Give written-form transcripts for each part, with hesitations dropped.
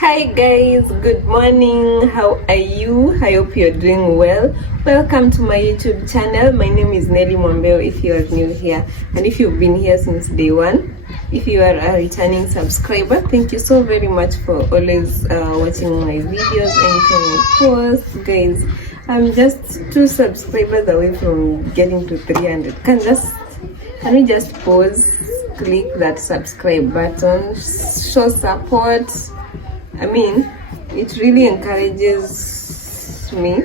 Hi guys, good morning. How are you? I hope you're doing well. Welcome to my YouTube channel. My name is Nelly Mwambeo if you are new here, and if you've been here since day one, if you are a returning subscriber, thank you so very much for always watching my videos anytime I post. Guys, I'm just 2 subscribers away from getting to 300. Can we just pause, click that subscribe button, show support. I mean, it really encourages me.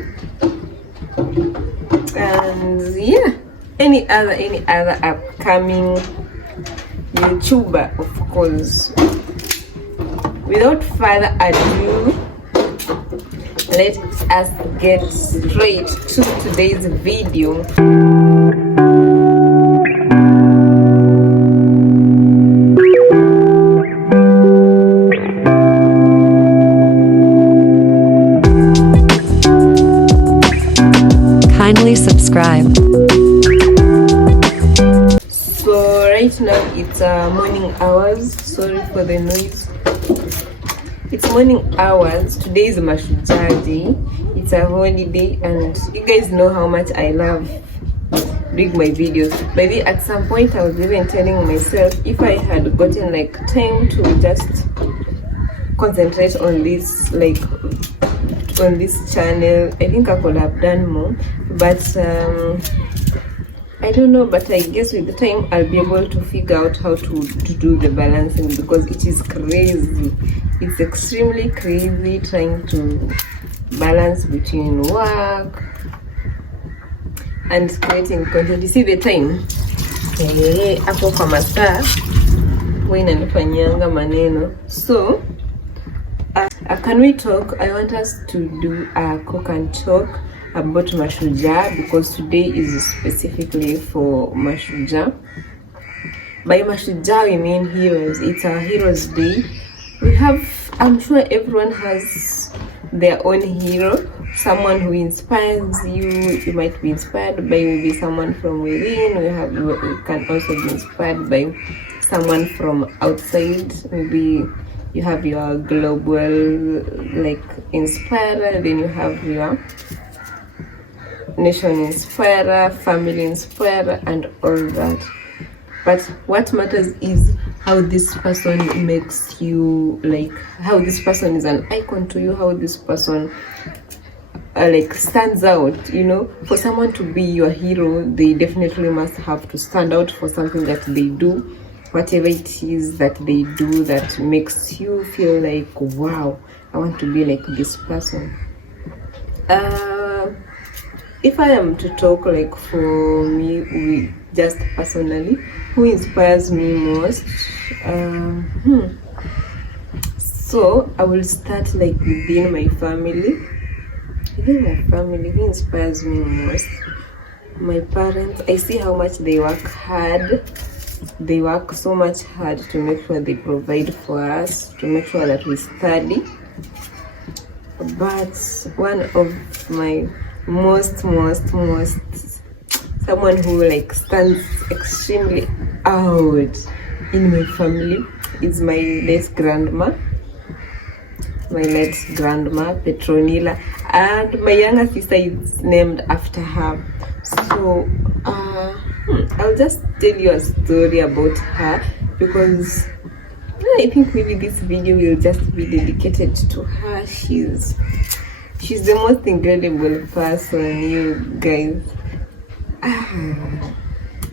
And yeah, any other upcoming YouTuber, of course. Without further ado, let us get straight to today's video. Kindly subscribe. So right now it's morning hours. Sorry for the noise. It's morning hours. Today is Mashujaa Day. It's a holiday, and you guys know how much I love doing my videos. Maybe at some point I was even telling myself if I had gotten like time to just concentrate on this, like on this channel, I think I could have done more, but I don't know. But I guess with the time I'll be able to figure out how to do the balancing, because it is crazy. It's extremely crazy trying to balance between work and creating content. You see the time hapo kwa masaa huwa inanifanyanga maneno. So can we talk? I want us to do a cook and talk about Mashujaa, because today is specifically for Mashujaa. By Mashujaa we mean heroes. It's our Heroes Day. I'm sure everyone has their own hero, someone who inspires you. You might be inspired by maybe someone from within. You can also be inspired by someone from outside. Maybe you have your global like inspirer, then you have your nation inspirer, family inspirer, and all that. But what matters is how this person makes you, like how this person is an icon to you, how this person like stands out. You know, for someone to be your hero, they definitely must have to stand out for something that they do. Whatever it is that they do that makes you feel like, wow, I want to be like this person. If I am to talk like for me, just personally, who inspires me most? So I will start like within my family. Within my family, who inspires me most? My parents. I see how much they work hard. They work so much hard to make sure they provide for us, to make sure that we study. But one of my most someone who like stands extremely out in my family is my late grandma, Petronila, and my younger sister is named after her. So I'll just tell you a story about her, because I think maybe this video will just be dedicated to her. She's the most incredible person, you guys. I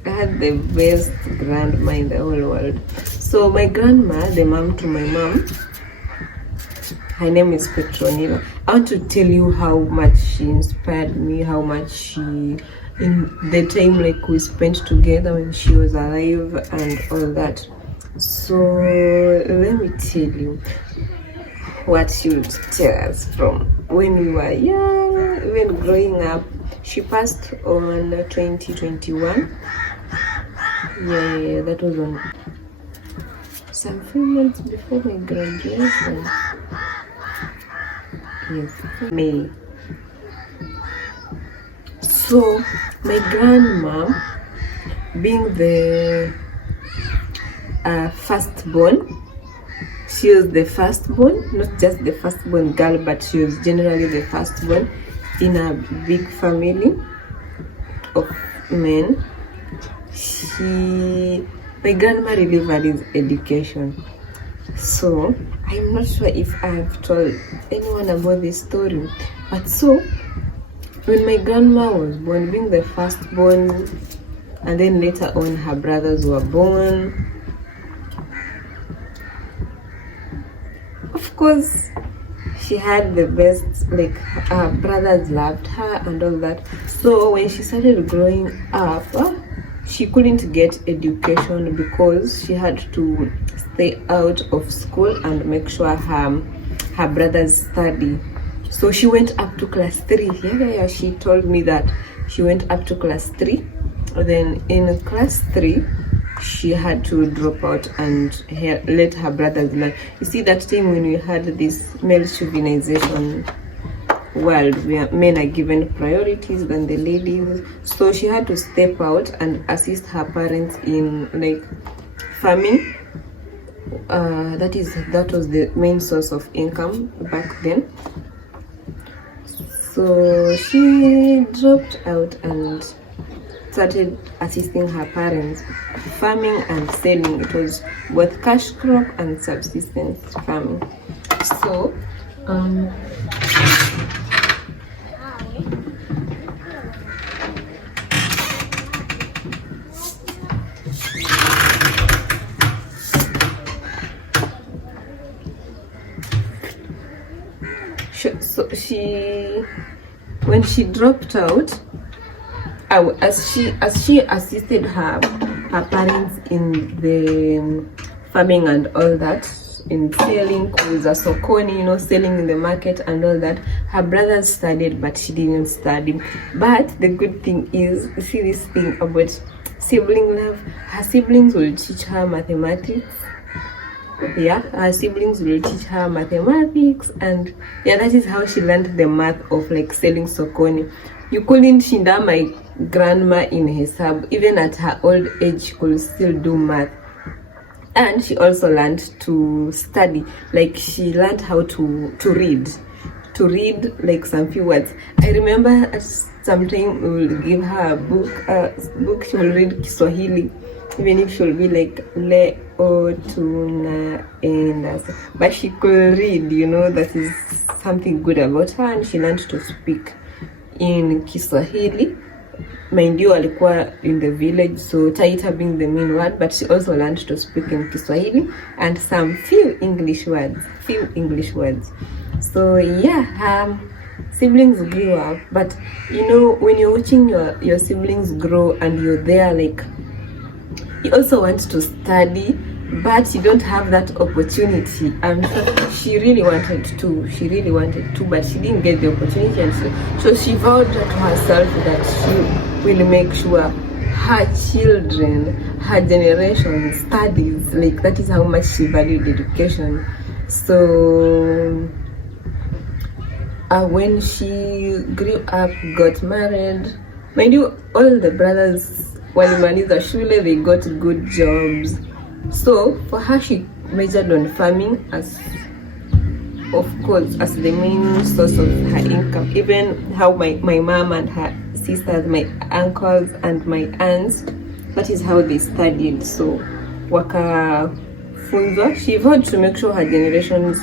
had the best grandma in the whole world. So my grandma, the mom to my mom, her name is Petronila. I want to tell you how much she inspired me, how much she, in the time like we spent together when she was alive and all that. So let me tell you what she would tell us from when we were young, even growing up. She passed on 2021. Yeah, that was on some few months before my graduation. Yes, May. So my grandma, being the firstborn, she was the firstborn, not just the firstborn girl, but she was generally the firstborn in a big family of men. My grandma really values education. So I'm not sure if I've told anyone about this story, but so when my grandma was born, being the firstborn, and then later on her brothers were born, of course she had the best, like her brothers loved her and all that. So when she started growing up, she couldn't get education because she had to stay out of school and make sure her brothers study. So she went up to class 3. Yeah, she told me that she went up to class 3. Then in class 3 she had to drop out and let her brothers learn. You see, that time when we had this male chauvinization world where men are given priorities than the ladies, so she had to step out and assist her parents in like farming. That was the main source of income back then. So she dropped out and started assisting her parents farming and selling. It was both cash crop and subsistence farming. So when she dropped out, as she assisted her parents in the farming and all that, in selling kuuza sokoni, selling in the market and all that, her brothers studied but she didn't study. But the good thing is, see this thing about sibling love, her siblings will teach her mathematics. Her siblings will teach her mathematics, and that is how she learned the math of like selling sokoni. You couldn't shinda my grandma in hesab. Even at her old age, she could still do math. And she also learned to study. Like she learned how to read like some few words. I remember sometime we will give her a book, she will read Kiswahili, even if she'll be like leo tuna enda, but she could read. That is something good about her. And she learned to speak in Kiswahili. Mind you, alikuwa in the village, so Taita being the main word, but she also learned to speak in Kiswahili and some few English words. So her siblings grew up, but when you're watching your siblings grow and you're there, like you also want to study, but you don't have that opportunity. I'm sure she really wanted to, but she didn't get the opportunity, and so she vowed to herself that she will make sure her children, her generation studies. Like that is how much she valued education. So when she grew up, got married, mind you, all the brothers walimaliza shule, they got good jobs. So for her, she majored on farming as the main source of her income. Even how my mom and her sisters, my uncles and my aunts, that is how they studied. So wakafunzwa, she vowed to make sure her generations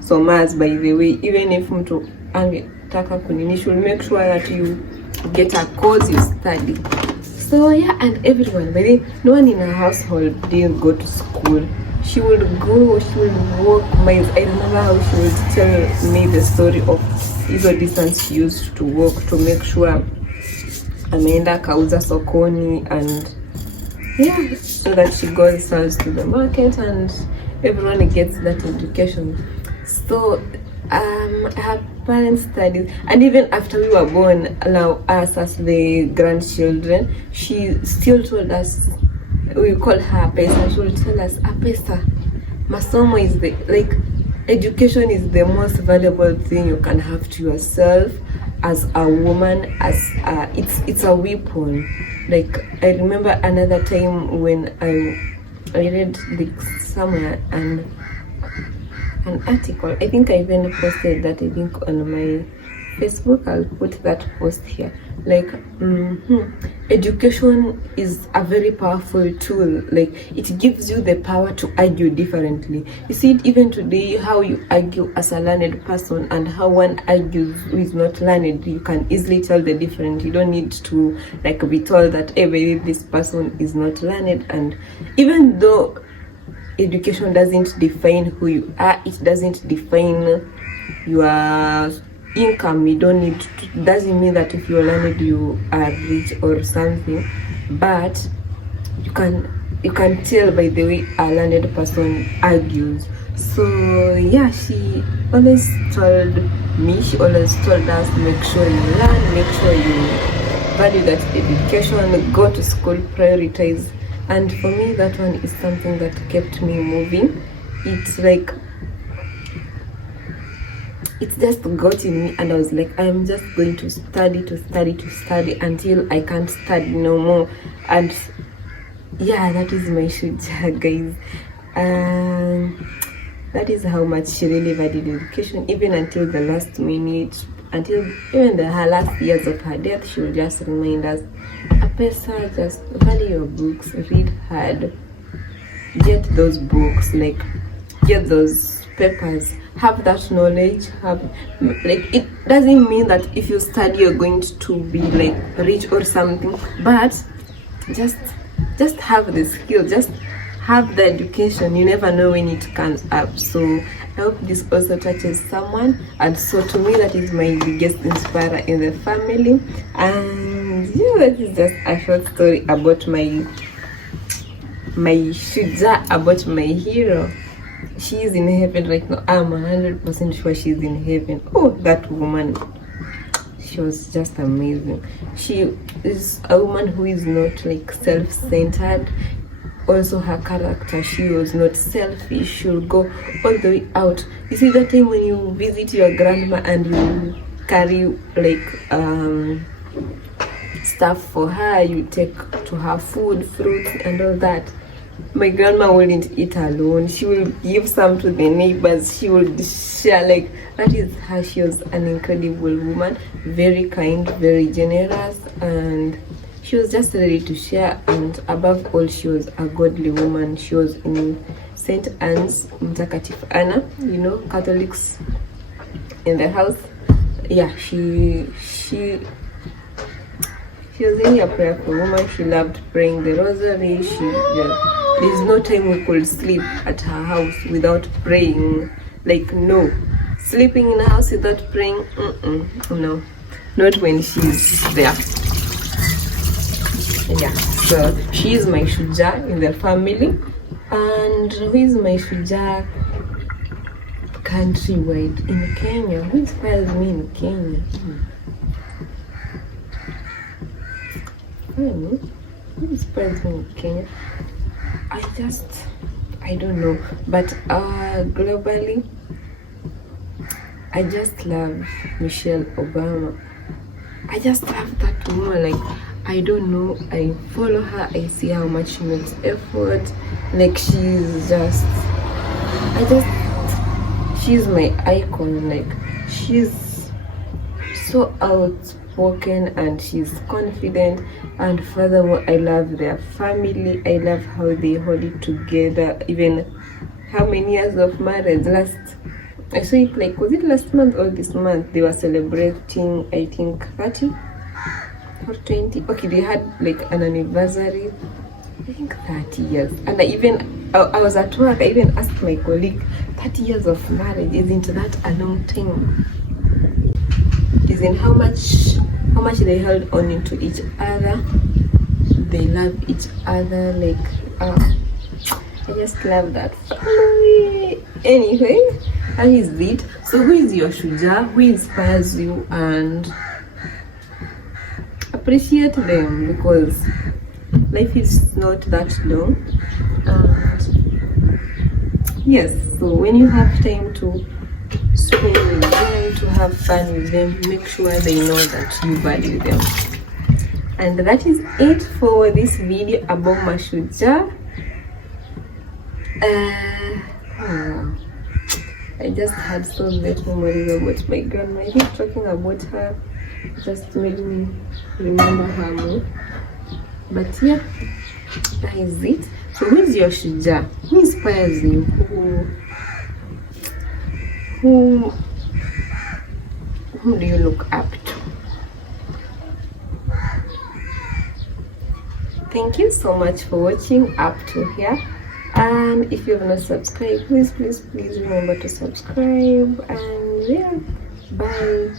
somas, by the way, even if mtu angetaka kunini, she will make sure that you get a course, you study. So and everyone, but no one in her household didn't go to school. She would walk miles. I remember how she would tell me the story of the distance she used to walk to make sure ameenda kauza sokoni, and so that she goes sells to the market and everyone gets that education. So her parents studied, and even after we were born, now us as the grandchildren, she still told us, we call her Pesa, she will tell us, Pesa, masomo is education is the most valuable thing you can have to yourself as a woman, it's a weapon. Like I remember another time when I read somewhere, and an article. I think I even posted that, I think, on my Facebook. I'll put that post here. Like, education is a very powerful tool. Like, it gives you the power to argue differently. You see it even today, how you argue as a learned person and how one argues who is not learned. You can easily tell the difference. You don't need to like be told that, hey baby, this person is not learned. And even though education doesn't define who you are, it doesn't define your income. You don't need to, doesn't mean that if you're learned you are rich or something, but you can tell by the way a learned person argues. So yeah, she always told us, make sure you learn, make sure you value that education, go to school, prioritize. And for me, that one is something that kept me moving. It's like, it's just got in me, and I was like, I'm just going to study until I can't study no more. And yeah, that is my shuja, guys. That is how much she really valued education, even until the last minute, until even her last years of her death. She will just remind us, Apesa, just value your books, read hard, get those books, like get those papers, have that knowledge, have, like, it doesn't mean that if you study you're going to be like rich or something, but just have the skill, just have the education. You never know when it comes up. So I hope this also touches someone. And so to me, that is my biggest inspirer in the family. And yeah, that is just a short story about my shuja, about my hero. She is in heaven right now. I'm 100% sure she's in heaven. Oh, that woman, she was just amazing. She is a woman who is not like self-centered. Also her character, she was not selfish. She'll go all the way out. You see that time when you visit your grandma and you carry like stuff for her, you take to her food, fruits and all that. My grandma wouldn't eat alone. She will give some to the neighbors. She would share. Like, that is how she was. An incredible woman, very kind, very generous, and she was just ready to share. And above all, she was a godly woman. She was in St. Anne's, Mtakatifu Anna, you know, Catholics in the house. Yeah, she was really a prayerful woman. She loved praying the rosary. There's no time we could sleep at her house without praying. Like, no, sleeping in a house without praying, no, not when she's there. Yeah, so she is my shuja in the family. And who is my shuja countrywide in Kenya? Who inspires me in Kenya? Who inspires me in Kenya? I don't know, but globally, I just love Michelle Obama. I just love that woman. Like, I don't know, I follow her, I see how much she makes effort. Like, she's my icon. Like, she's so outspoken and she's confident. And furthermore, I love their family. I love how they hold it together. Even how many years of marriage? I saw it, like, was it last month or this month? They were celebrating, I think, 30 or 20. Okay, they had like an anniversary, I think 30 years. And I was at work, I even asked my colleague, 30 years of marriage, isn't that a long time? Isn't how much they held on into each other. They love each other. Like, I just love that family. Anyway, that is it. So who is your shuja? Who inspires you? And appreciate them, because life is not that long. And yes, so when you have time to spend with them, to have fun with them, make sure they know that you value them. And that is it for this video about Mashuja. I just had so great memories about my grandma. I think talking about her just made me remember her more. But yeah, that is it. So who is your shujaa? Who inspires you? Who do you look up to? Thank you so much for watching up to here. And if you have not subscribed, please remember to subscribe. And yeah, bye.